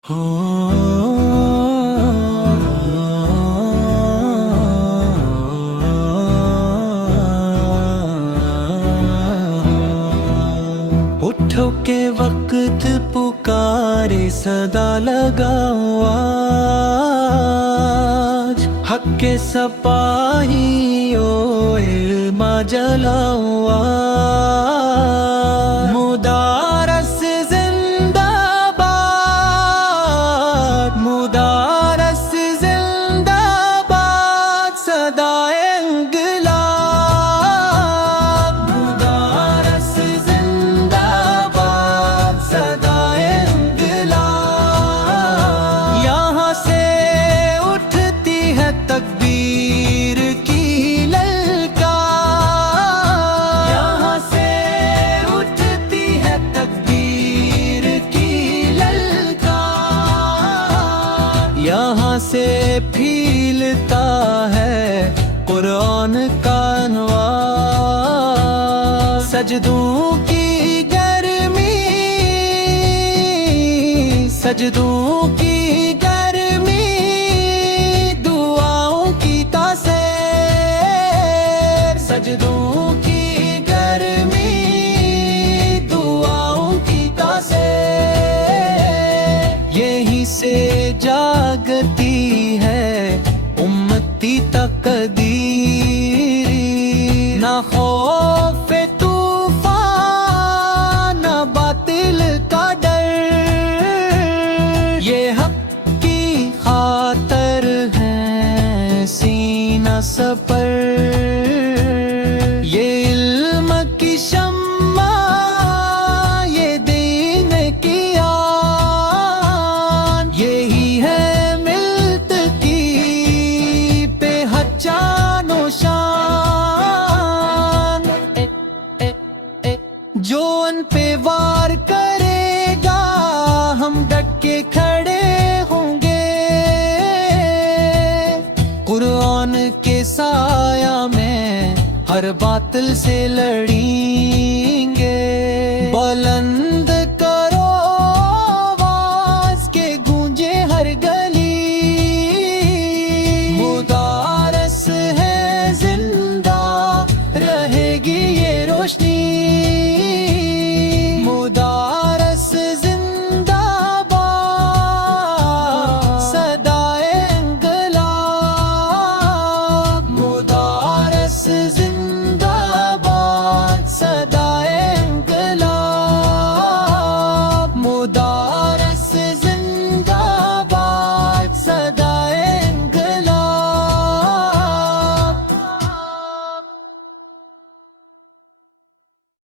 उठो के वक्त पुकारे सदा लगाओ आज, हक के सपाहियो इल्मा जलाओ आज। मुदारस जिंदाबाद, मुदारस जिंदाबाद, सदाए इंकलाब। मुदारस जिंदाबाद, सदाए इंकलाब। यहाँ से उठती है तकबीर की ललकार, यहाँ से उठती है तकबीर की ललकार। यहाँ से फीलता है कुरान का अनवार। सजदों की गर्मी, सजदों की गर्मी, दुआओं की तासीर। सजदों की गर्मी, दुआओं की तासीर। यहीं से जागती है उम्मती तकदीर। ना खौफ तूफान, ना बातिल का डर, ये हक की खातर है सीना सपर। ये इल्म की शम्मा, ये दीन की आन, यही है मिल्त की पहचानो शान। जो उन पे वार करेगा हम डट के खड़े होंगे। कुरान के साया में हर बातिल से लड़ी